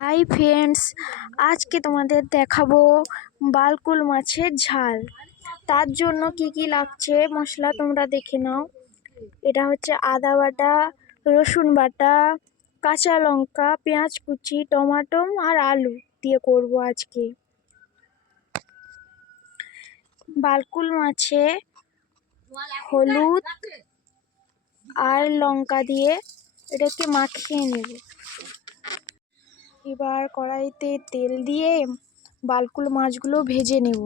Hi friends, আজকে তোমাদের দেখাবো বালকুল মাছের ঝাল। তার জন্য কি কি লাগছে মশলা তোমরা দেখে নাও। এটা হচ্ছে আদা বাটা, রসুন বাটা, কাঁচা লঙ্কা, পেঁয়াজ কুচি, টমাটো আর আলু দিয়ে করব আজকে। বালকুল মাছে হলুদ আর লঙ্কা দিয়ে এটাকে মাখিয়ে নেব। এবার কড়াইতে তেল দিয়ে বালকুল মাছগুলো ভেজে নেব।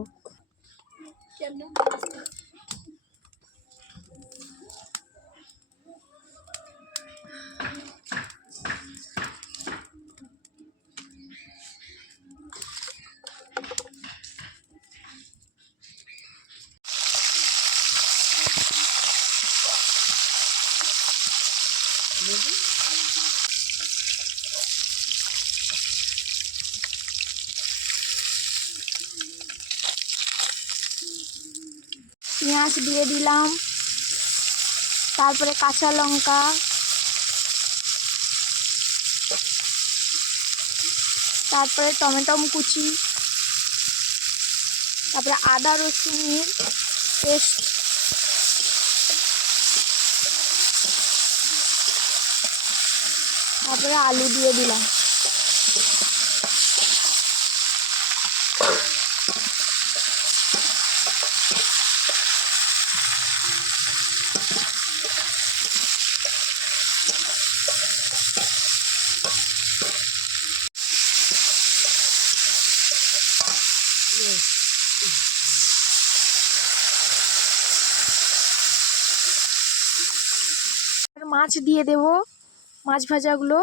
পেঁয়াজ দিয়ে দিলাম, তারপরে কাঁচা লঙ্কা, তারপরে টমেটো কুচি, তারপরে আদা রসুনের পেস্ট, তারপরে আলু দিয়ে দিলাম। মাছ দিয়ে দেব, মাছ ভাজাগুলো।